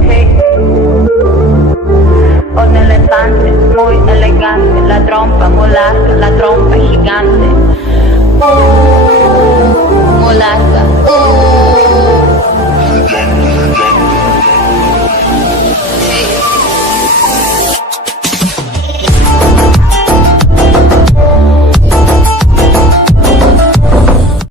Hey. Ho nell'elefante, muy elegante, la trompa volante, la trompa gigante.